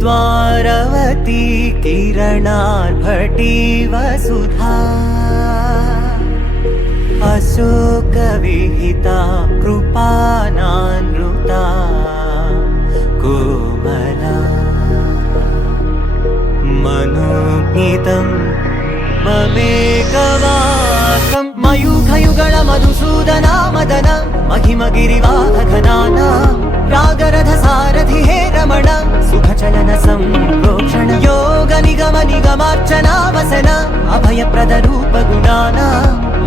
द्वारवती किरणार्भटी वसुधा अशोकविहिता कृपानानृता कोमला मनोज्ञितं ममेकवासं मयूखयुगळ मधुसूदना मदन महिमगिरिवाहघनाना रागरथ सारथि हे रमण सुखचलन संप्रोक्षण योग निगम निगमार्चना वसन अभयप्रद रूप गुणाना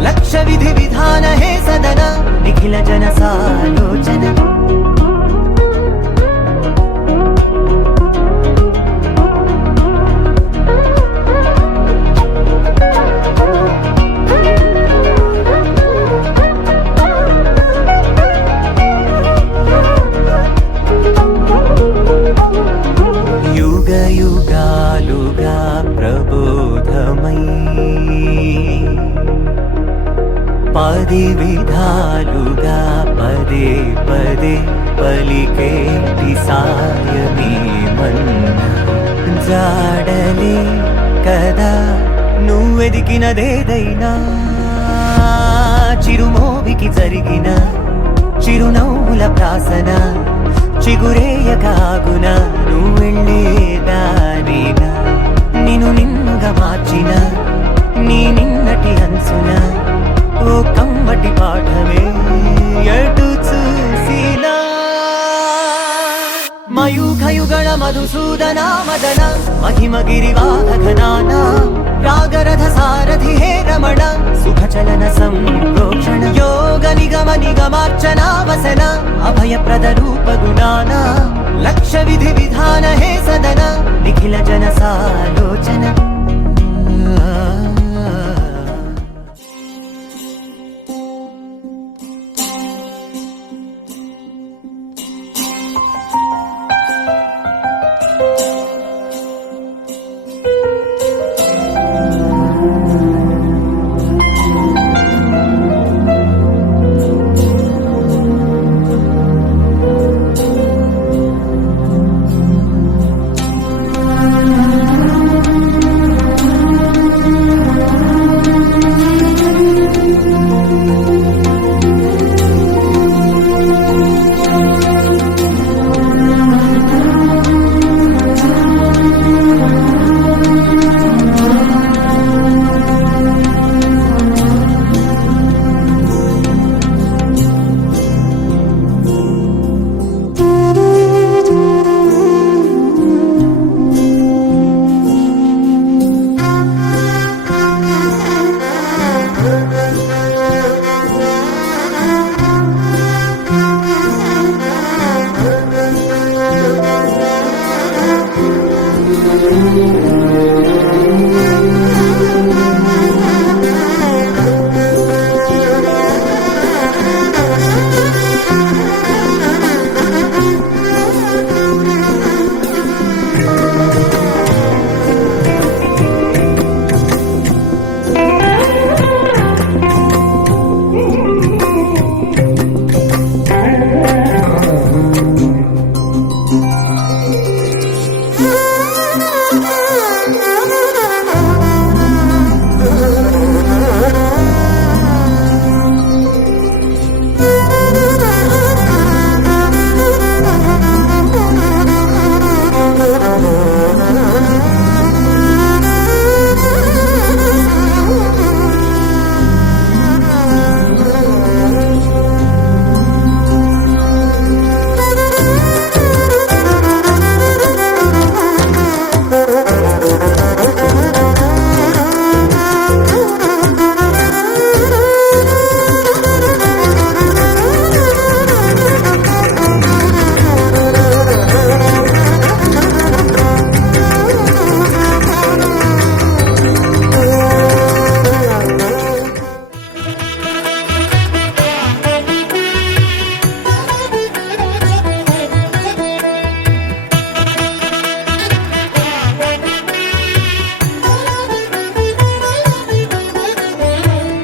लक्ष्य विधि विधान हे सदन निखिल जन सालोचन युगालुगा प्रबोधमयी पदि विधालुगा पदे पदे पलिकेटि सायमे मन्न जाडले कदा నువ్వెదికినదేదైనా చిరుమోవికి జరిగిన చిరునవ్వుల ప్రాసన చిగురేయకాగున నువ్వెళ్ళేదానేనా నిన్ను నిన్నుగా మార్చిన నీ నిన్నటి అంచున ఓ కమ్మటి పాఠమే ఎటు చూసినా మయూఖయుగణ మధుసూదన మదన మహిమ గిరివాహఘనాన రాగరథ సారథి హే రమణ సుఖచలన సంప్రోక్షణ యోగ నిగమ నిగమార్చనా వసన అభయప్రద రూప గుణాన లక్ష్య విధి విధాన హే సదన నిఖిల జన సాలోచన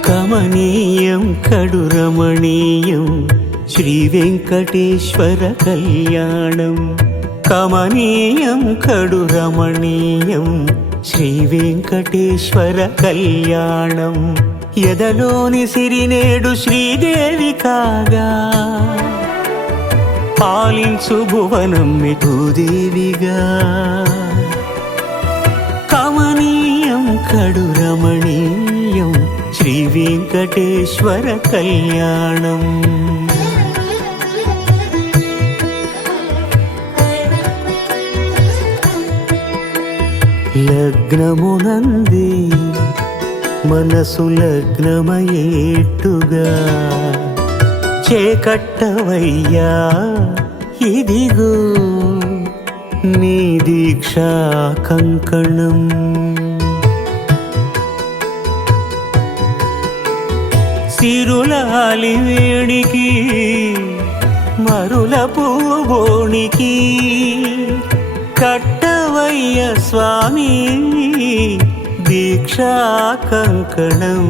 కమనీయం కడు రమణీయం శ్రీ వెంకటేశ్వర కళ్యాణం కమనీయం కడు రమణీయం శ్రీ వెంకటేశ్వర కళ్యాణం ఎదలోని సిరినేడు శ్రీదేవి కాగా పాలించు భువనం భూదేవిగా కమనీయం కడు రమణీయం శ్రీ వెంకటేశ్వర కళ్యాణం లగ్నమునంది మనసు లగ్నమయేట్టుగా చేకట్టవయ్యా ఇదిగో నీ దీక్షా కంకణం. సిరులాలి వేడికి మరుల పూబోనికి కట్టవయ్య స్వామి దీక్షా కంకణం.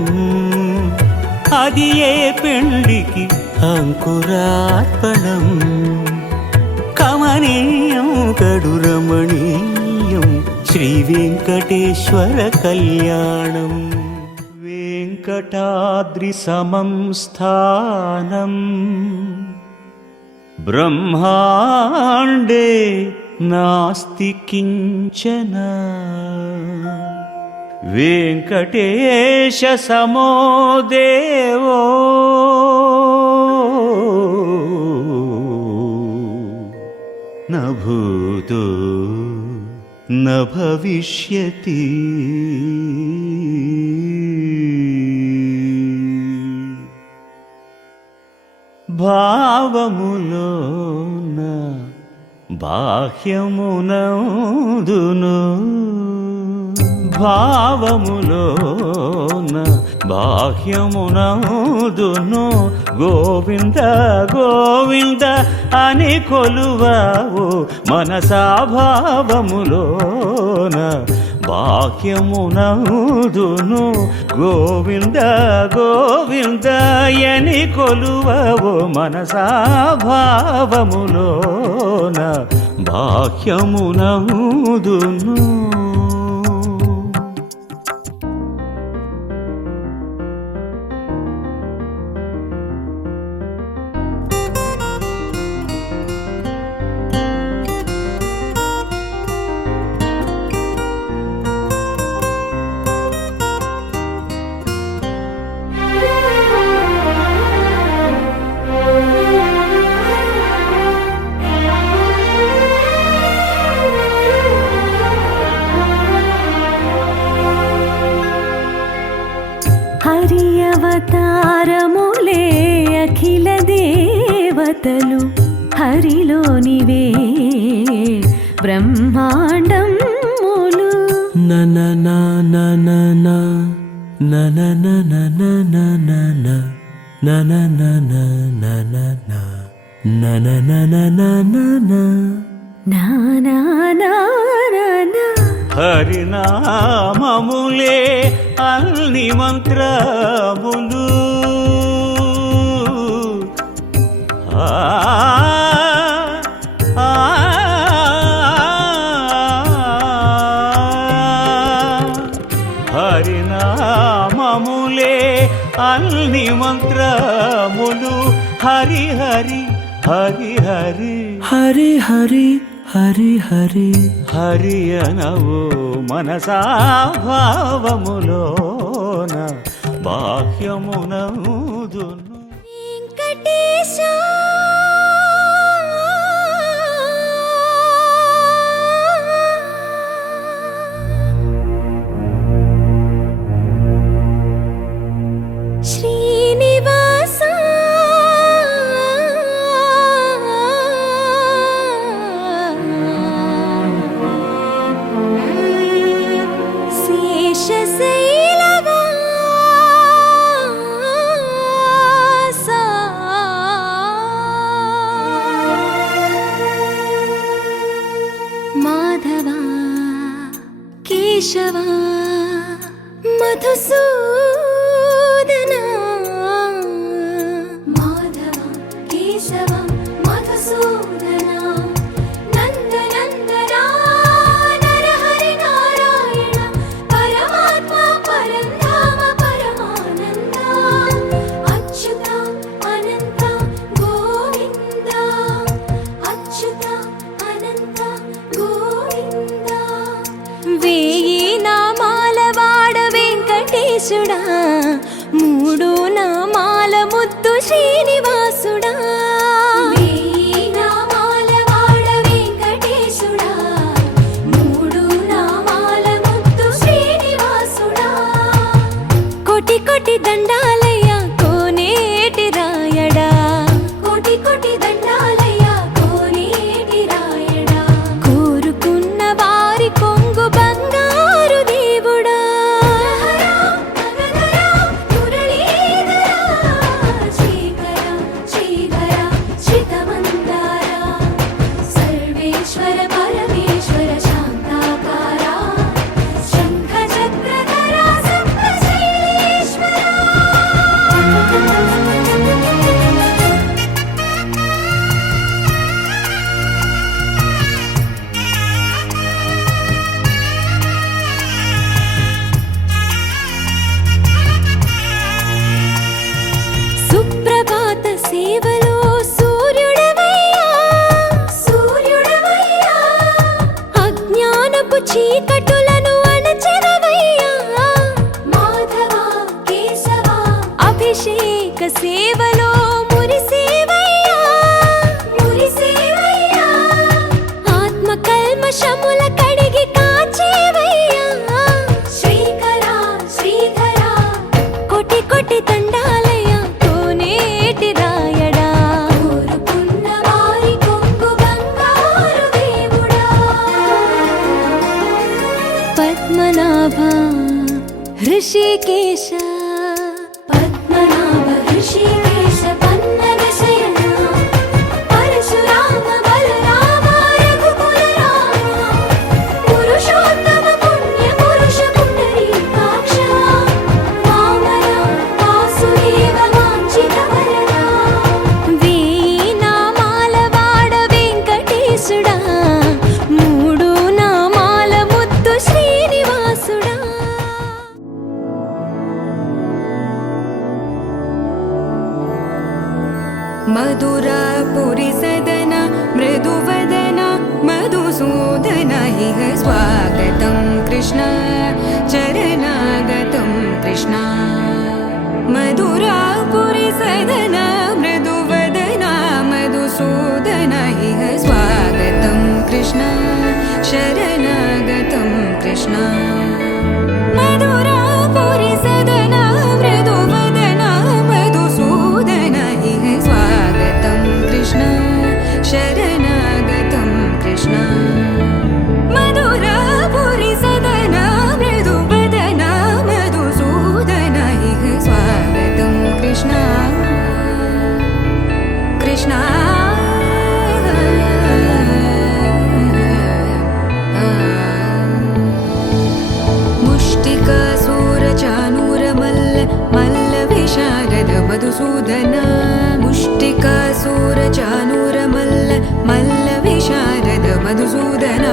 అది ఏ పెండికి అంకురార్పణం. కమనీయం కడు రమణీయం శ్రీ వెంకటేశ్వర కళ్యాణం. వెంకటాద్రి సమం స్థానం బ్రహ్మాండే నాస్తి కించన. వెంకటేశ సమో దేవో న భూతో న భవిష్యతి. భావములోన బాహ్యమునందును భావములోన బాహ్యమునందును గోవింద గోవింద అని కొలువావు మనసా. భావములోన బాహ్యమునందును గోవింద గోవింద అని కొలువవు మనసా. భావములోన బాహ్యమునందును. హరి అవతారములే అఖిల దేవతలు హరిలోనివే బ్రహ్మాండములు. నన నన నన నన నన నన నన నన నన నన నన నన నన నానా హరినామములే అన్ని మంత్రములు. హరినామములే అన్ని మంత్రములు. హరి హరి హరి హరి హరి హరి హరి హరి హరి అనవు మనసా. భావములోన బాహ్యమునందును. వెంకటేశ శ్రీనివాస శేషశైలవాస మాధవ కేశవ మధుసూదన. మాధవ కేశవ మధుసూదన నందనందన నరహరి నారాయణ పరమాత్మ పరంధామ పరమానంద. అచ్యుత అనంత గోవింద అచ్యుత అనంత గోవింద. వేయి నామాల వాడ వెంకటేశుడా మూడు నామాల ముద్దు శ్రీనివాసుడా. వేయి నామాల వాడ వెంకటేశుడా మూడు నామాల చీకటులను అణచెదవయ్యా మాధవ కేశవ అభిషేక సేవలో మురిసేవయ్యా మురిసేవయ్యా ఆత్మ కల్మషముల కడిగి కాచేవయ్యా శ్రీకర శ్రీధర కోటి కోటి దండాలయ్యా కోనేటి రాయడా కోరుకున్న వారి కొంగు బంగారు దేవుడా పద్మనాభ హృషికేశ పద్మనాభ హృషికేశ పన్నగ శయన పరశురామ బలరామ రఘుకుల రామ పురుషోత్తమ పుణ్య పురుష పుండరీకాక్ష వామన వాసుదేవ వాంఛిత వరదా వేయి నామాల వాడ వెంకటేశుడా మూడు నామాల ముద్దు శ్రీనివాసుడా मधुरापुरि सदन मृदुवदन मधुसूदन इह स्वागतं कृष्ण चरणागतं कृष्ण मधुरापुरि सदन मृदुवदन मधुसूदन इह स्वागतं कृष्ण शरणागतं कृष्ण मधुरापुरि सदन मृदुवदन मधुसूदन इह स्वागतं कृष्ण शरणागतं कृष्ण मधुरापुरि सदन मृदुवदन मधुसूदन इह स्वागतं कृष्ण कृष्ण मुष्टिकासूरचानूरमल्ल मल्लविशारद मधुसूदन मुष्टिकासूरचानूरमल्ल मल्लविशारद मधुसूदन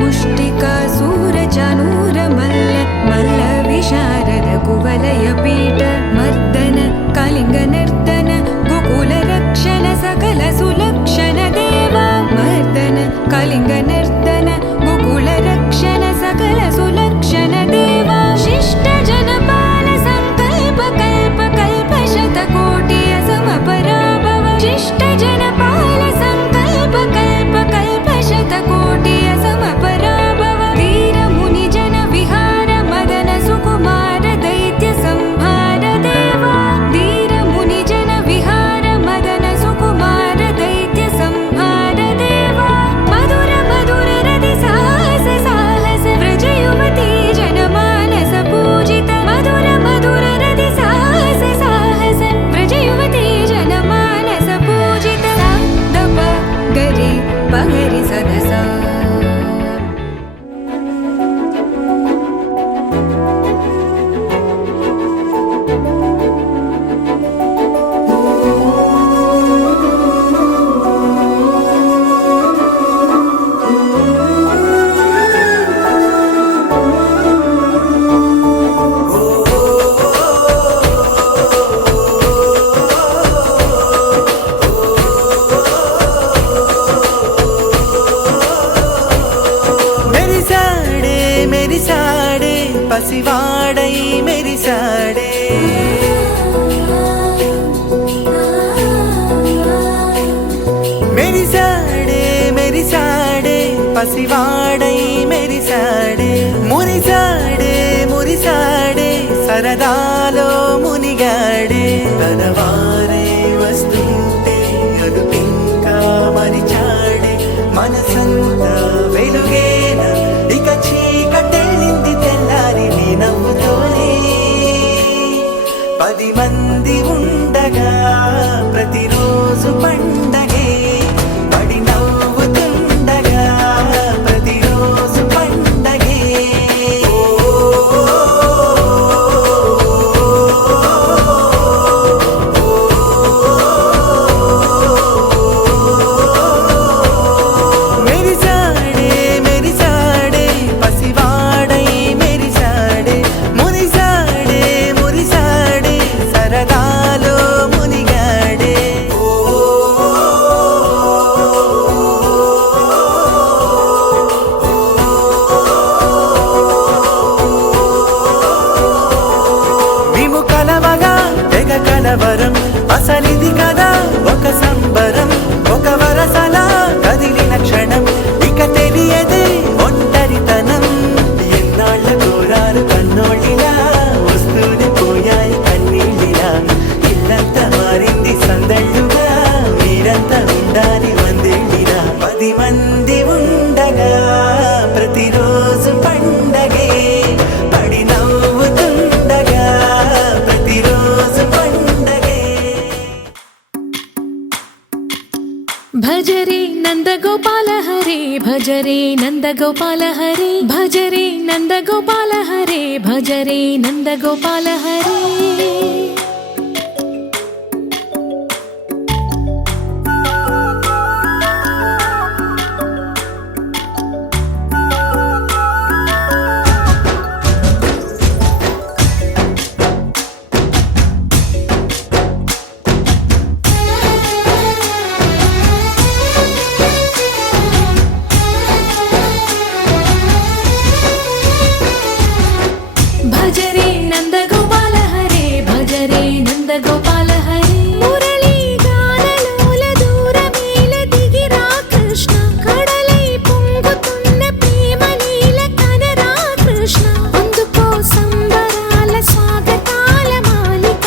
मुष्टिकासूरचानूरमल्ल मल्लविशारद कुवलयपीठ मर्दन कलिङ्गनर्तन गोकुलरक्षण सकल सुलक्षण देवा मर्दन कलिङ्गनर्तन गोकुलरक्षण सकल सुलक्षण देवा शिष्ट जनपाल संकल्प कल्प कल्प शतकोटि असमपराभव शिष्ट जनपाल संकल्प कल्प कल्प शतकोटि असमपराभव वीर मुनि जन विहार मदन सुकुमार दैत्य संहार देवा वीर मुनि जन विहार मदन सुकुमार दैत्य संहार देवा मधुर मधुर रति साहस साहस व्रज युवती जनमानस पूजित मधुर मधुर रति साहस साहस व्रज युवती जनमानस पूजित सा दप गरि पगरि सदसा మెరిసాడే మెరిసాడే పసివాడై మెరిసాడే మెరిసాడే మెరిసాడే పసివాడై మెరిసాడే మురిసాడే మురిసాడే సరదాలో మునిగాడే తన వారే వస్తుంటే అదుపింకా మరిచాడే మనసంతా వెలుగేన ఇక చీకటెళ్ళింది తెల్లారి నీ నవ్వుతోనే 10 మంది ఉండగా ప్రతిరోజు పండగే పడి నవ్వుతుండగా ప్రతిరోజు పండగే మెరిసాడే అసలిది కదా ఒక సంబరం, ఒక వరసలా కదిలిన క్షణం, ఇక తెలియదే ఒంటరితనం. ఎన్నాళ్ళ కోరాలు కన్నోళ్ళిలా వస్తూనే పోయాయి కన్నీళ్ళిలా. ఇల్లంతా మారింది సందళ్ళుగా, మీరంతా ఉండాలి వందేళ్ళిలా. 10 మంది ఉండగా ప్రతిరోజు పండగే, పడి నవ్వుతుండగా ప్రతిరోజు పండగే. భజరే నందగోపాల హరే, భజరే నందగోపాల హరే, భజరే నందగోపాల హరే, భజరే నందగోపాల హరే. భజరే నందగోపాల హరే, భజరే నందగోపాల హరే. మురళీ గానలోల దూరమేల దిగిరా కృష్ణ, కడలై పొంగుతున్న ప్రేమ నీల కనరా కృష్ణ. అందుకో సంబరాల స్వాగతాల మాలిక,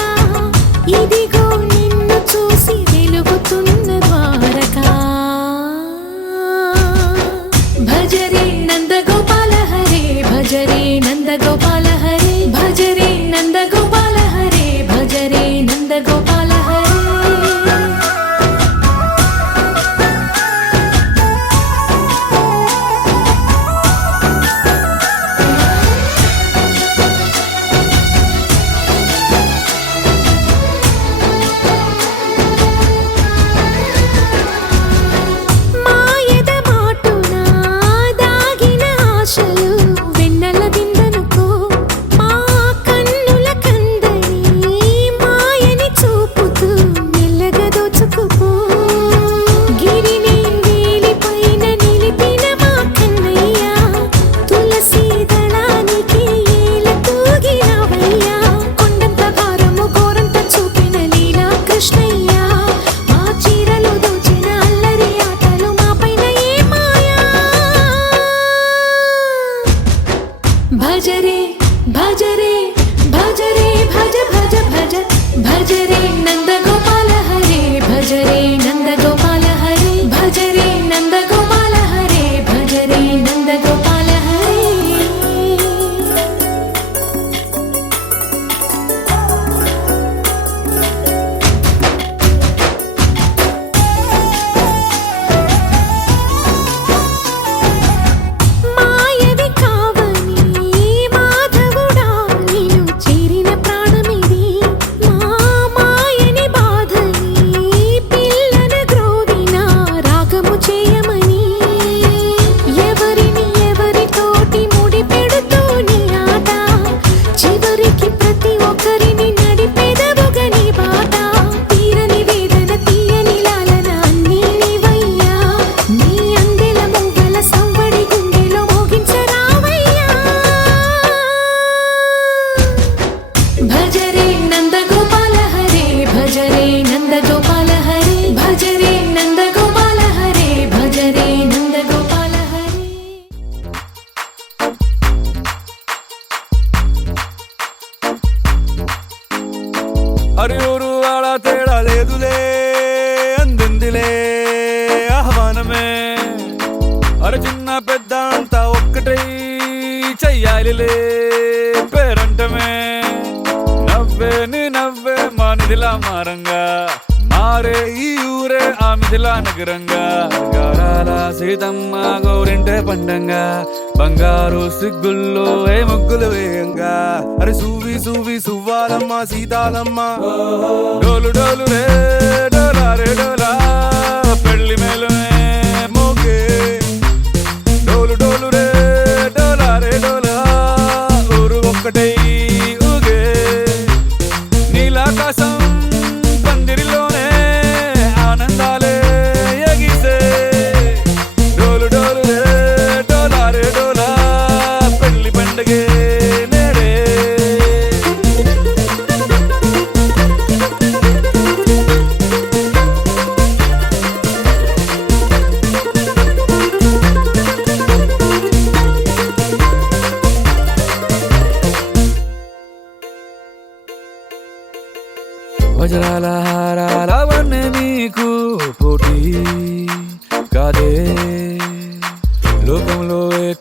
ఇదిగో నిన్ను చూసి వెలుగుతున్న ద్వారకా. భజరే నందగోపాల హరే, భజరే నందగోపాల హరే, భజరే నందగోపాల హరే, భజరే నందగోపాల హరే. మాయద మాటున దాగిన ఆశలు వెన్నెల దిందనుకో, మా కన్నుల కందని మాయని చూపుతూ మెల్లగా దోచుకుపో. గిరిని వేలిపైన నిలిపిన మా కన్నయ్య, తులసి దళానికి ఏల తూగినవయ్యా. కొండంత భారము గోరంత చూపిన లీలా కృష్ణయ్య, మా చీరలు దోచిన అల్లరి ఆటలు మా పైన ఏ మాయా. భజరే భజరే భజరే భజ భజ భజ, భజరే నందగోపాల హరే, భజరే నందగోపాల హరే, భజరే నందగోపాల హరే, భజరే నందగోపాల హరే. మాయవి కావని మాధవుడా, నిన్ను చేరిన ప్రాణమిది. మా మాయని బాధని పిల్లన గ్రోవిన రాగము చేయమని. ఎవరిని ఎవరితోటి ముడి పెడుతూని ఆట, చివరికి ప్రతి ఒక్కరిని నడిపెదవుగని బాట. తీరని వేదన తీయని లాలన అన్నీ నీవయ్యా, నీ అందెల మొగ్గల సవ్వడి గుండెలో మోగించరావయ్యా. భజరే నందగోపాల హరే, భజరే నందగోపాల హరే, భజరే నందగోపాల హరే, భజరే నందగోపాల హరే. అరే ఊరు వాడ తేడా లేదులే, అందిందిలే ఆహ్వానమే. అరే చిన్న పెద్ద అంతా ఒక్కటై చెయ్యాలిలే పేరంటమే. నవ్వే నీ నవ్వే మా నిధిలా మారంగా, మారే ఈ ఊరే ఆ మిథిలా నగరంగా. గారాల సీతమ్మ గౌరింటే పండంగా, బంగారు సిగ్గుల్లో ఏ ముగ్గులు వేయంగా. అరే సూవి సూవి సువ్వాలమ్మ సీతాలమ్మ, డోలు డోలు రే డోలా రే డోలా, పెళ్లి మేళమే మోగే. డోలు డోలు రే డోలా రే డోలా, ఊరు ఒక్కటై ఊగే. నీలాకాశం పందిరిలోనే ఆనందాలే ఎగిసే. డోలు డోలు రే డోలా రే డోలా, పెళ్లి పండగే నేడే.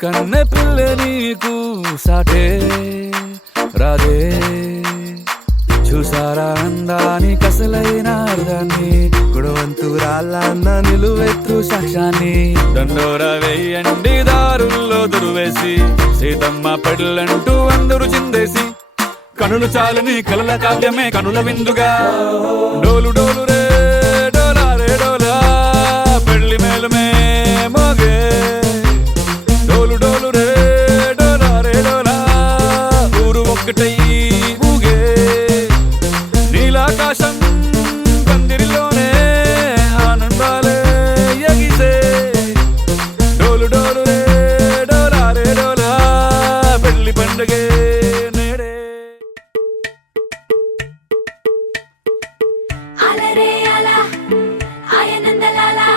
కన్నె పిల్ల నీకు సాటే రాదే చూసారా అందాని కసలైన అర్థాన్ని గుణవంతురాళ్ళన్న నిలువెత్తు సాక్ష్యాన్ని దండోర వేయండి దారుల్లో దురువేసి సీతమ్మ పెళ్ళంటూ అందరూ చిందేసి కనులు చాలని కలల కావ్యమే కనుల విందుగా డోలు డోలు రే డోలా రే డోలా పెళ్లి మేలుమే మోగే డోలు డోలు రే డోలా రే డోలా ఊరు ఒక్కటై ఊగే నీలాకాశం పందిరిలోనే ఆనందాలే ఎగిసే డోలు డోలు రే డోలా రే డోలా పెళ్లి పండుగే నేడే అలరే అలా ఆయనందలాలా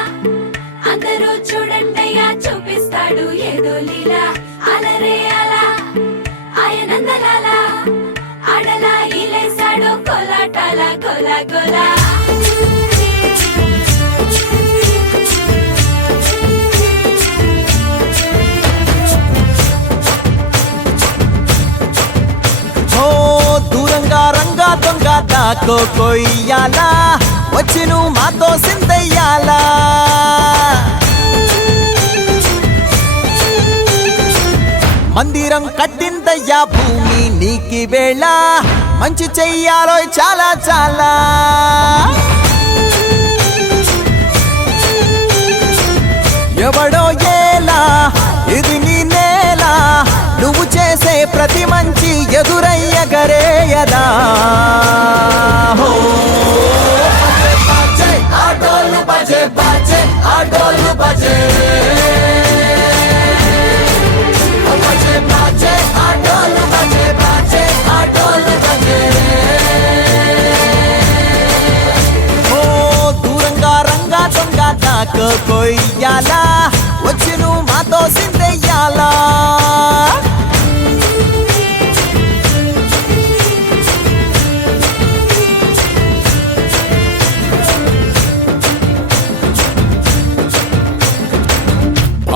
అందరూ చూడండయ్యా చూపిస్తాడు ఏదో లీలా అలరే అలా ఆయనందలాలా ఆడలా ఇలేసాడు కోలాటాల గోలా గోలా ఓ దూరంగా రంగా దొంగ దాకో కొయ్యాలా వచ్చి నువ్వు మాతో సిందయ్యాలా మందిరం కట్టిందయ్యా భూమి నీకి వేళ మంచి చెయ్యాలో చాలా చాలా ఎవడో ఏలా ఇది నీ నేల నువ్వు చేసే ప్రతి మంచి ఎదురయ్యగరేయదా హో బజే ఆటోలు బజే బజే ఆటోలు బజే బజే బజే ఆటోలు బజే బజే ఆటోలు బజే ఓ దూరంగా రంగా దొంగ దాకో కొయ్యాలా వచ్చి నువ్వు మాతో సిందెయ్యాలా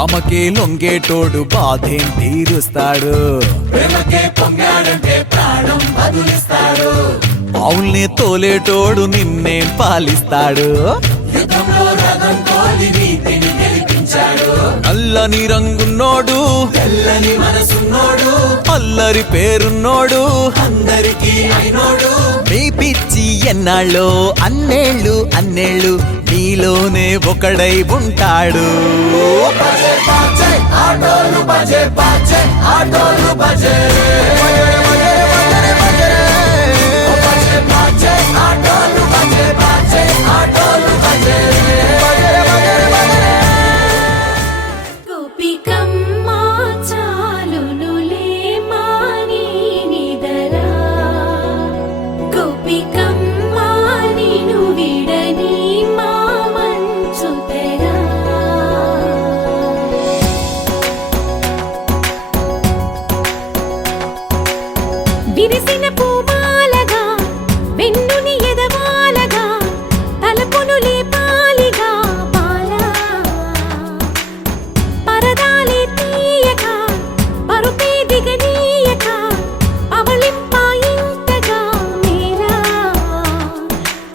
ఆమెకే లొంగేటోడు బాధేం తీరుస్తాడు ప్రేమకే పొంగాడంటే ప్రాణం బదులిస్తాడు అవుల్ని తోలేటోడు నిన్నేం పాలిస్తాడు యుద్ధంలో రథం తోలి నీతిని గెలిపించాడు నల్లని రంగున్నోడు తెల్లని మనసున్నోడు అల్లరి పేరున్నోడు అందరికీ అయినోడు మీ పిచ్చి ఎన్నాళ్ళో అన్నేళ్ళు అన్నేళ్ళు నీలోనే ఒకడై ఉంటాడు బజే బజే ఆటోలు బజే బజే ఆటోలు బజే ఆటోలు బజే బజే ఆటోలు బజే గోపికమ్మ చాలునులే మాని నిదరా గోపికమ్మ నిను విడని మా మంచు తెరా విరిసిన పూమాలగా వెన్నుని ఎదవాలగా తలపును లేపాలిగా బాలా పరదాలే తీయక పరుపే దిగనీయక అవళింపాయింతగా మేరా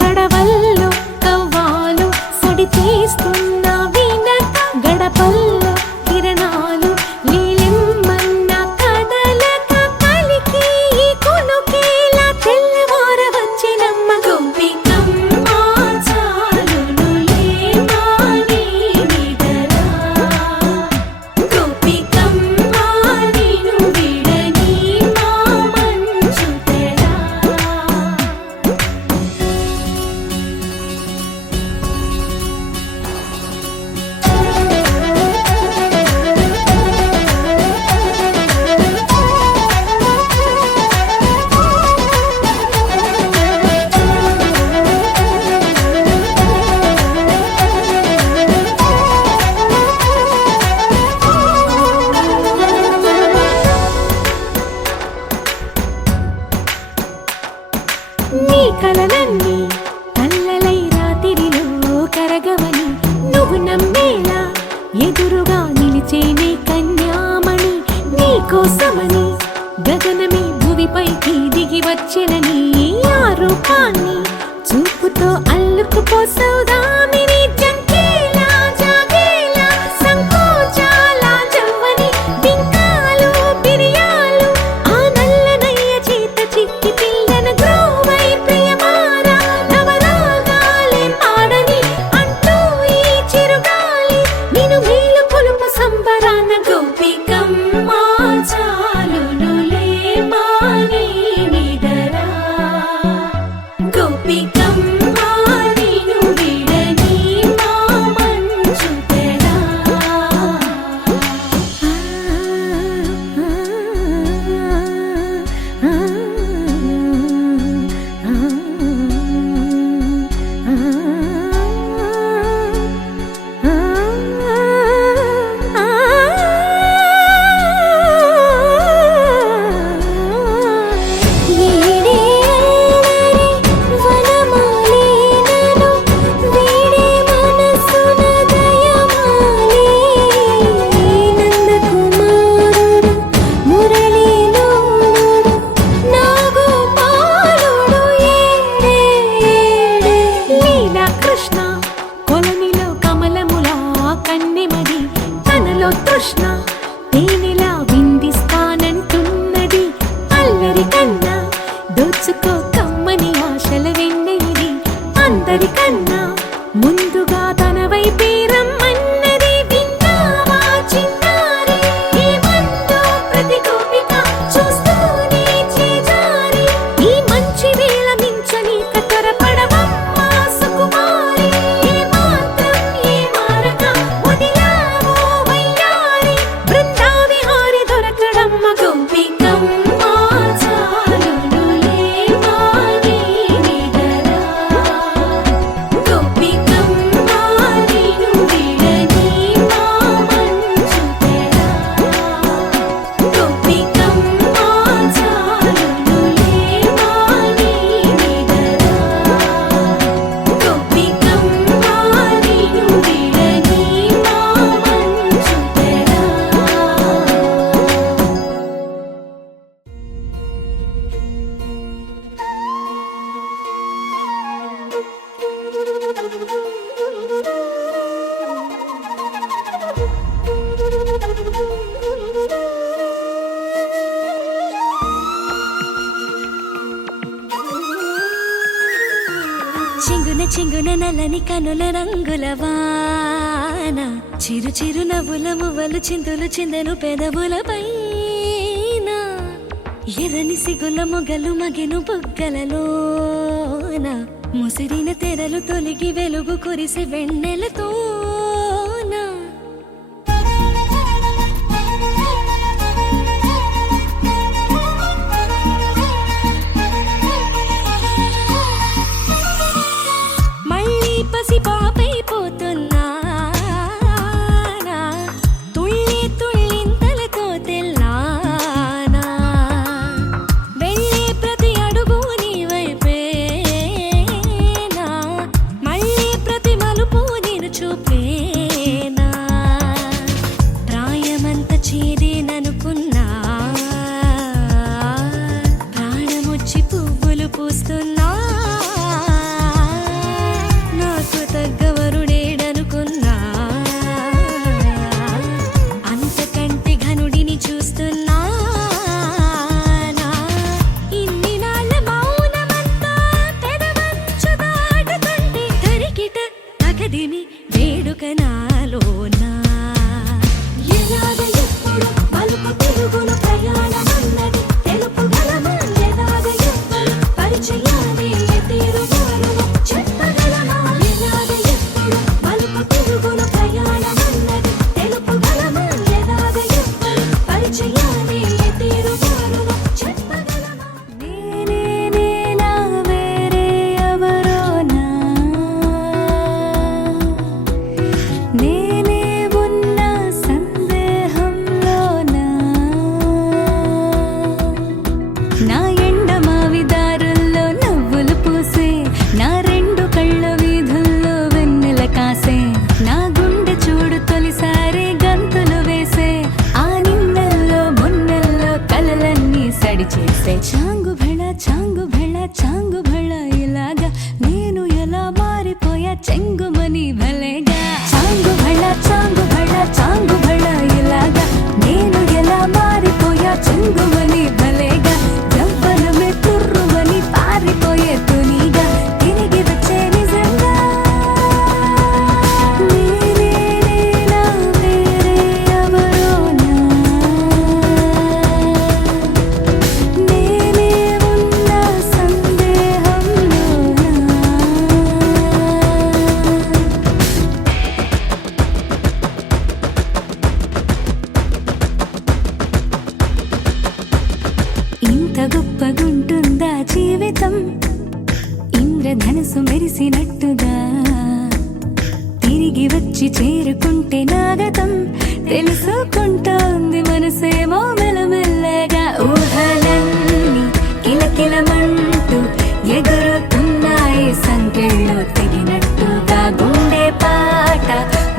కడవల్లో కవ్వాలు సడి తీస్తున్న వినక గడపల్లో కిరణాలు నీలిమ్మన్న కదలక కలికి కొనుకేలా తెల్లవార వచ్చినమ్మ గోపికమ్మ చాలునులే మాని నిదరా గోపికమ్మ నిను విడని మా మంచు తెరా నీ కలలన్నీ కల్లలై రాత్రిలో కరగవని నువ్వు నమ్మేలా ఎదురుగా నిలిచేనే కన్యామ నీకోసమని గగనమే భువిపైకి దిగి వచ్చినని ఆ రూపాన్ని చూపుతో అల్లుకుపోసౌదామిని జంకేలా జాగేలా సంకోచాల జవ్వని బింకాలు బిరియాలు ఆ నల్లనయ్య చేత చిక్కి పిల్లన గ్రోవై ప్రియమారా నవరాగాలే పాడని అంటూ ఈ చిరుగాలి నిన్ను మేలు కొలుపు సంబరాన గోపికమ్మ చాలునులే మాని నిదరా గోపికమ్మ నిన్ను విడని మా మంచు తెరా కృష్ణ కొలనిలో కమలములా కన్నెమది తనలో తృష్ణ తేనెలా విందిస్తానంటున్నది అల్లరి కన్నా దోచుకో కమ్మని ఆశల వెన్నెయిది అందరికన్నా ముందుగా తన వైపే రమ్మన్నది విన్నావా చిన్నారి ఏమందో ప్రతి గోపిక చూస్తూనే చేజారి ఈ మంచి వేళ మించని కతరపడవమ్మ సుకుమారి ఏ మాత్రం ఏ మారక వదిలావో వయ్యారి బృందావిహారి దొరకడమ్మ గోపికమ్మ చాలునులే మాని నిదరా గోపికమ్మ నిన్ను విడని మా మంచు తెరా గోపికమ్మ చాలునులే మాని నిదరా గోపికమ్మ నిన్ను విడని మా మంచు తెరా చింగున చింగున నల్లని కనుల రంగుల వాన చిరు చిరు నవ్వుల మువ్వలు చిందులు చిందెను పెదవుల పైన ఎర్రని సిగుల మొగలు మగెను బుగ్గలలోన ముసిరిన తెరలు తొలిగి వెలుగు కురిసి వెన్నెలతోన మళ్ళీ పసి పాపైపోతున్నా తుళ్ళి తుళ్ళింతలతో తెల్లానా వెళ్ళే ప్రతి అడుగు నీ వైపేనా మళ్ళీ ప్రతి మలుపు నేను చూపేనా ప్రాయమంత చేరేననుకున్నా ప్రాణమొచ్చి పువ్వులు పూస్తున్నా నాకు తగ్గవరుడేడనుకున్నా అంతకంటే ఘనుడిని చూస్తున్నా ఇన్ని నాళ్ళ మౌనమంతా పెదవంచు దాటుతుంటే తరికిట తగదిమి వేడుక నాలోనా ఎలాగ ఎప్పుడు పలుకు తిరుగును ప్రయాణమన్నది తెలుపుగలమా ఎలాగ ఎప్పుడు పరిచయాలే తీరుగాను చెప్పగలమా ఎలాగ ఎప్పుడు పలుకు తిరుగును ప్రయాణమన్నది తెలుపుగలమా ఎలాగ ఎప్పుడు పరిచయాలే తీరుగాను చెప్పగలమా నేనేనా వేరే ఎవరోనా నేనే ఉన్న సందేహంలోనా నా ఎండమావి దారుల్లో నవ్వులు పూసే నా రెండు కళ్ళ వీధుల్లో వెన్నెల కాసే నా గుండె చూడు తొలిసారి గంతులు వేసే ఆ నిన్నెల్లో ఇంద్రధనుసు మెరిసినట్టుగా తిరిగి వచ్చి చేరుకుంటే నాగతం తెలుసుకుంటోంది మనసేమో మెల్లమెల్లగా ఊహలన్నీ కిలకిలమంటూ ఎగురుతున్నాయి సంకెళ్ళు తెగినట్టుగా గుండె పాట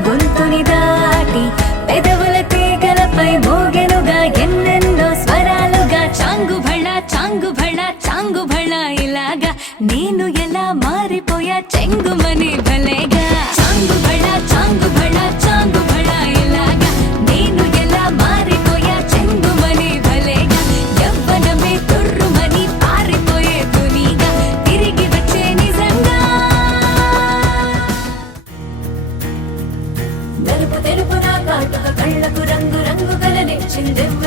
గొంతుని దాటి పెదవుల తీగలపై మోగెనుగా ఎన్నెన్నో స్వరాలుగా చాంగు భళ చాంగు భళ చాంగు భళ ఇలాగా నేను ఎలా మారిపోయా చెంగుమని భలేగా చాంగు భళ చాంగు భళ చాంగు భళ ఇలాగా నేను ఎలా మారిపోయా చెంగుమని భలేగా యవ్వనమే తుర్రుమని పారిపోయే తునిగా తిరిగి వచ్చే నిజంగా నలుపు తెలుపు నా కాటుక కళ్ళకు రంగు రంగు కలనిచ్చిందెవ్వ